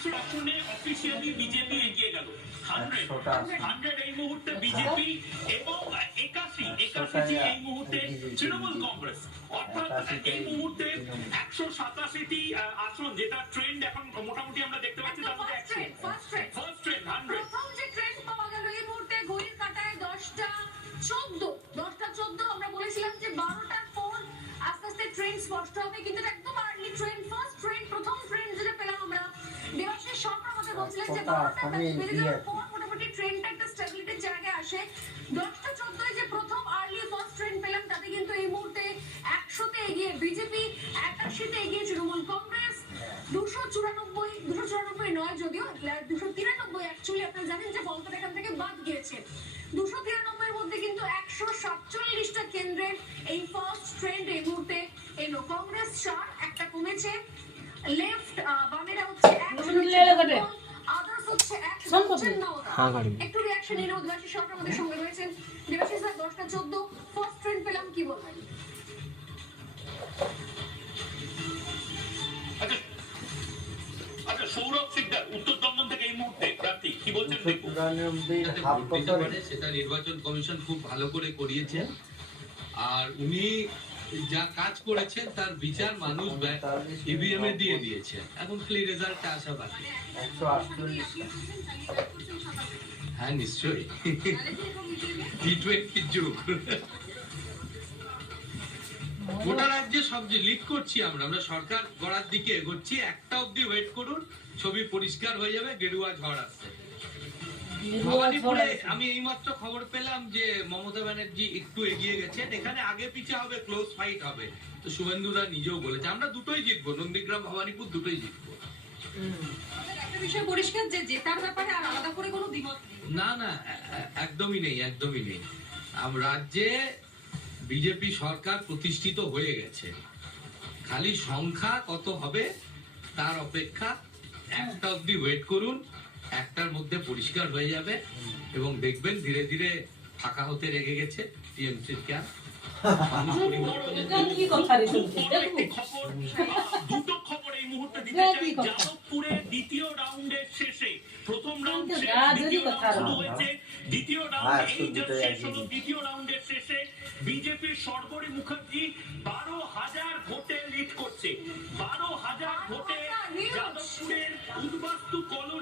100 আসনে officially BJP এগিয়ে গেল। 100 এই মুহূর্তে বিজেপি এবং 81 এই মুহূর্তে তৃণমূল কংগ্রেস। অর্থাৎ এই মুহূর্তে 187টি আসন, যেটা ট্রেন্ড এখন মোটামুটি আমরা দেখতে পাচ্ছি। তার মধ্যে ফার্স্ট ট্রেন্ড 100 প্রথম যে ট্রেন্ড পাওয়া গেল এই মুহূর্তে ঘড়ির কাঁটায় 10টা 14 আমরা বলেছিলাম যে 12টার পর আস্তে আস্তে ট্রেন্ড স্পষ্ট হবে, কিন্তু একদম আর্লি ট্রেন্ড, ফার্স্ট ট্রেন্ড, প্রথম ট্রেন্ড যেটা পেলাম আমরা। দেবাশিস সরকার আমাদের বলছিলেন যে 12টা বেজে যাওয়ার পর মোটামুটি ট্রেন্ডটা একটা স্টেবিলিটির জায়গায় আসে। 10টা 14 যে প্রথম আর্লি ফার্স্ট ট্রেন্ড পেলাম, তাতে কিন্তু এই মুহূর্তে 100তে এগিয়ে বিজেপি, 81তে এগিয়ে তৃণমূল কংগ্রেস, 294 নয় যদিও 293 অ্যাকচুয়ালি আপনারা জানেন যে ফলটা এখান থেকে বাদ গিয়েছে। 293 এর মধ্যে কিন্তু 147টা কেন্দ্রের এই ফার্স্ট ট্রেন্ড এই মুহূর্তে এলো। কংগ্রেস 4, একটা কমেছে, লেফট বামেরা হচ্ছে 1, আদার্স হচ্ছে 1, একটু রিঅ্যাকশন নিয়ে নেব। দেবাশিস সরকার আমাদের সঙ্গে রয়েছেন। দেবাশিস স্যার, 10টা 14 ফার্স্ট ট্রেন্ড পেলাম, কি বলবেন? আচ্ছা, সৌরভ সিকদার উত্তর দমদম থেকে এই মুহূর্তে প্রার্থী, কি বলছেন? সেটা নির্বাচন কমিশন খুব ভালো করে করিয়েছে, আর উনি যা কাজ করেছেন তার বিচার মানুষ ইভিএম এ দিয়ে দিয়েছে। এখন খালি রেজাল্টটা আসা বাকি। হ্যাঁ, নিশ্চয়ই। টি20 যুগ। গোটা রাজ্যে সব যে লিড করছি আমরা সরকার গড়ার দিকে এগোচ্ছি। একটা অব্দি ওয়েট করুন, ছবি পরিষ্কার হয়ে যাবে। গেরুয়া ঝড় আসছে ভবানীপুরে। আমি এইমাত্র খবর পেলাম যে মমতা ব্যানার্জি একটু এগিয়ে গেছেন। এখানে আগে পিছে হবে, ক্লোজ ফাইট হবে। তো শুভেন্দুরা নিজেও বলেছে আমরা দুটোই জিতবো, নন্দীগ্রাম ভবানীপুর দুটোই জিতবো। একটা বিষয় পরিষ্কার যে জেতার ব্যাপারে আর আলাদা করে কোনো দ্বিমত না, একদমই নেই। রাজ্যে বিজেপি সরকার প্রতিষ্ঠিত হয়ে গেছে, খালি সংখ্যা কত হবে তার অপেক্ষা। একটা অব্দি ওয়েট করুন, একটার মধ্যে পরিষ্কার হয়ে যাবে এবং দেখবেন ধীরে ধীরে ফাঁকা হতে লেগে গেছে টিএমসির ক্যাম্প। দুটো খবর এই মুহূর্তে দিতে চাই। যাদবপুরে দ্বিতীয় রাউন্ডের শেষে, প্রথম রাউন্ড শুরু হয়েছে, দ্বিতীয় রাউন্ড এই যে শেষ হলো। দ্বিতীয় রাউন্ডের শেষে বিজেপির সর্বরী মুখার্জি 12,000 ভোটে লিড করছে। 12,000 ভোটে যাদবপুরের উদ্বাস্তু কলোনি